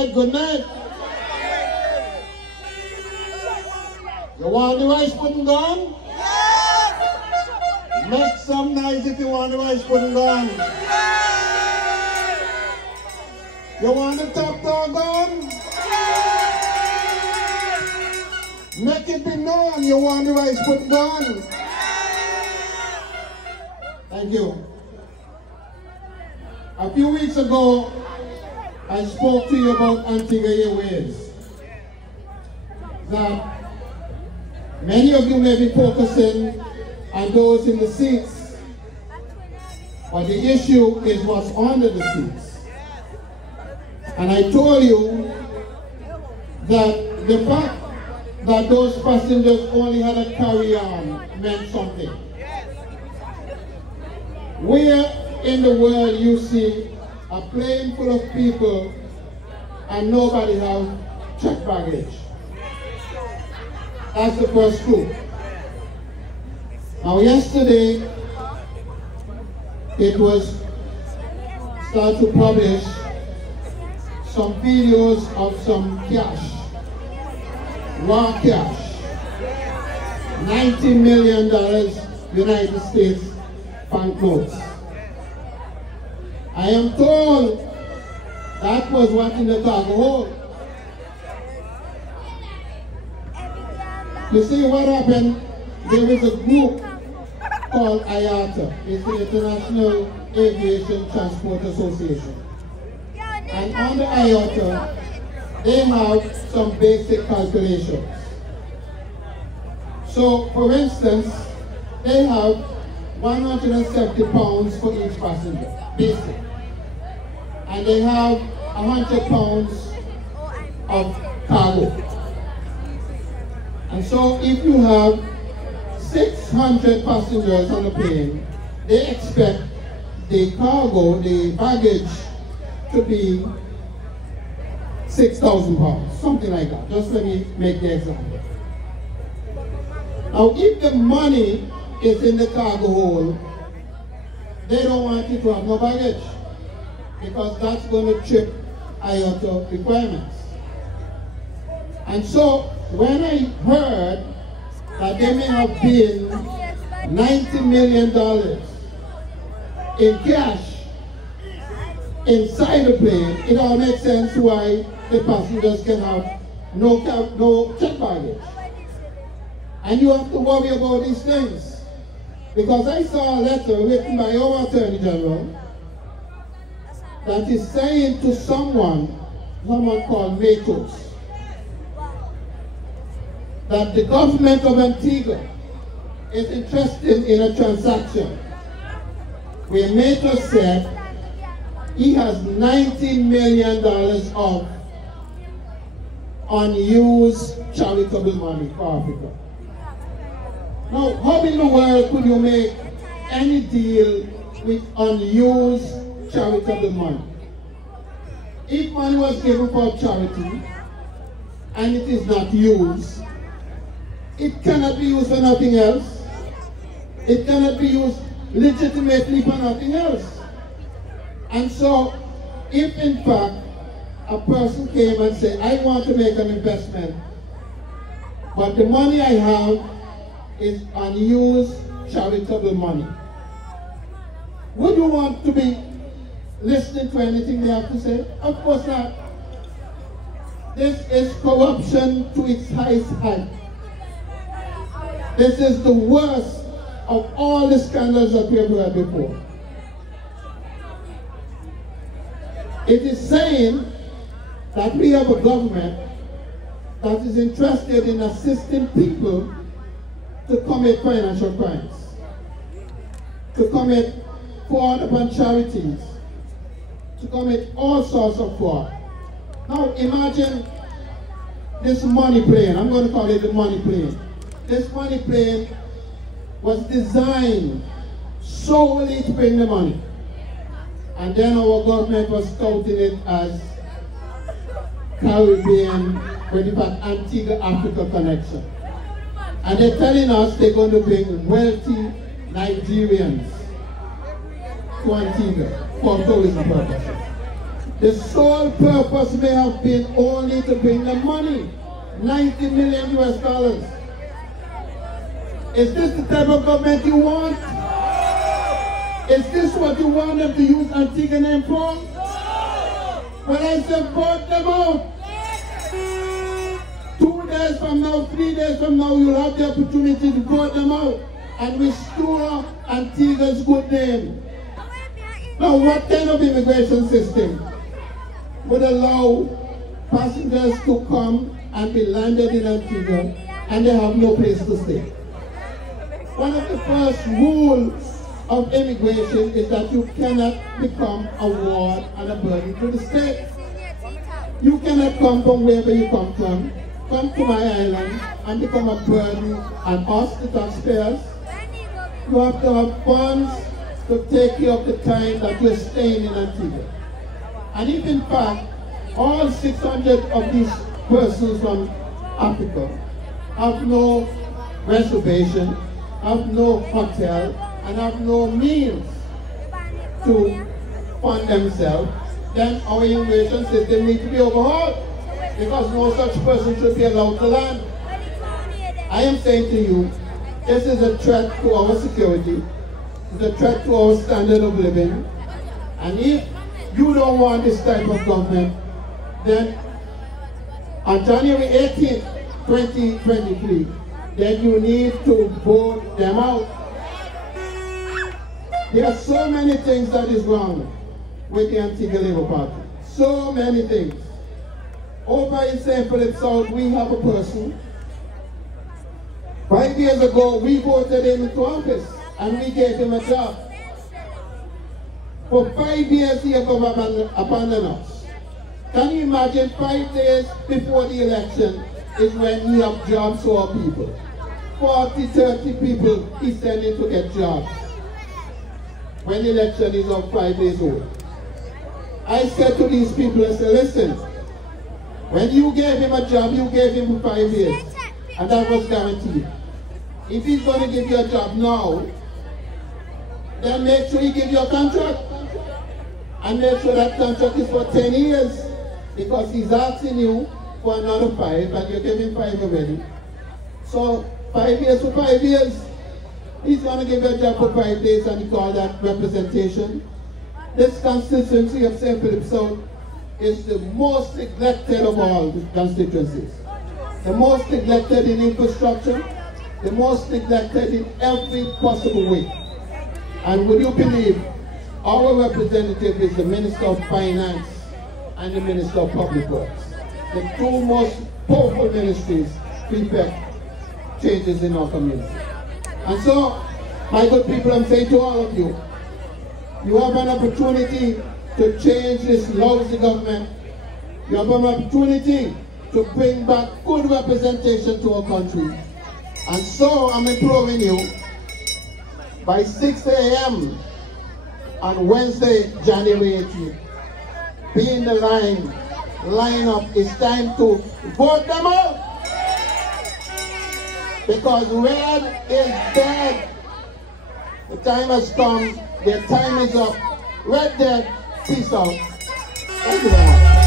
night, good night. You want the rice pudding gone? Make some noise if you want the rice pudding gone. You want the top dog gone? Make it be known you want the rice pudding gone. Thank you. A few weeks ago, I spoke to you about Antigua Airways. That many of you may be focusing on those in the seats, but the issue is what's under the seats. And I told you that the fact that those passengers only had a carry-on meant something. Where in the world you see a plane full of people and nobody have checked baggage? That's the first clue. Now yesterday, it was started to publish some videos of some cash, raw cash, $90 million United States banknotes. I am told that was what in the cargo hold. You see what happened? There was a group called IATA. It's the International Aviation Transport Association. And under IATA, they have some basic calculations. So, for instance, they have 170 pounds for each passenger, basic. And they have 100 pounds of cargo. And so if you have 600 passengers on the plane, they expect the cargo, the baggage, to be 6,000 pounds, something like that. Just let me make the example. Now, if the money is in the cargo hold, they don't want you to have no baggage, because that's going to trip IATA requirements. And so, when I heard that there may have been $90 million in cash inside the plane, it all makes sense why the passengers can have no check baggage. And you have to worry about these things. Because I saw a letter written by our Attorney General that is saying to someone called Matos, that the government of Antigua is interested in a transaction where Matos said he has $90 million of unused charitable money for Africa. Now, how in the world could you make any deal with unused charitable money? If money was given for charity and it is not used, it cannot be used for nothing else. It cannot be used legitimately for nothing else. And so, if in fact a person came and said, I want to make an investment, but the money I have is unused charitable money, would you want to be listening to anything they have to say? Of course not. This is corruption to its highest height. This is the worst of all the scandals that we have heard before. It is saying that we have a government that is interested in assisting people to commit financial crimes, to commit fraud upon charities, to commit all sorts of fraud. Now imagine this money plane. I'm going to call it the money plane. This money plane was designed solely to bring the money. And then our government was touting it as Caribbean, but in fact Antigua Africa connection. And they're telling us they're going to bring wealthy Nigerians to Antigua for tourism purposes. The sole purpose may have been only to bring them money. 90 million US dollars. Is this the type of government you want? Is this what you want them to use Antigua name for? Well, I said vote them out. 2 days from now, 3 days from now, you'll have the opportunity to vote them out and restore Antigua's good name. Now, what kind of immigration system would allow passengers to come and be landed in Antigua and they have no place to stay? One of the first rules of immigration is that you cannot become a ward and a burden to the state. You cannot come from wherever you come to my island and become a burden on us, the taxpayers. You have to have funds to take care of the time that you're staying in Antigua. And if in fact, all 600 of these persons from Africa have no reservation, have no hotel, and have no means to fund themselves, then our immigration system needs to be overhauled, because no such person should be allowed to land. I am saying to you, this is a threat to our security, it's a threat to our standard of living, and if you don't want this type of government, then on January 18th, 2023, then you need to vote them out. There are so many things that is wrong with the Antigua Labour Party. So many things. Over in St. Philip South, we have a person. 5 years ago, we voted him into office and we gave him a job. For 5 years, he has abandoned us. Can you imagine 5 days before the election is when we have jobs for our people? 40, 30 people he's sending to get jobs. When the election is of 5 days old. I said to these people, I said, listen, when you gave him a job, you gave him for 5 years. And that was guaranteed. If he's going to give you a job now, then make sure he gives you a contract. And make sure that contract is for 10 years. Because he's asking you for another 5, and you're giving 5 already. So 5 years for 5 years. He's going to give you a job for 5 days, and he call that representation. This constituency of St. Philip South is the most neglected of all the constituencies. The most neglected in infrastructure, the most neglected in every possible way. And would you believe our representative is the Minister of Finance and the Minister of Public Works. The two most powerful ministries to effect changes in our community. And so, my good people, I'm saying to all of you, you have an opportunity to change this lousy government. You have an opportunity to bring back good representation to our country. And so, I'm imploring you, by 6 a.m. on Wednesday, January 18th, be in the line up. It's time to vote them out. Because red is dead. The time has come. Their time is up. Red dead. Peace out. Thank you very much.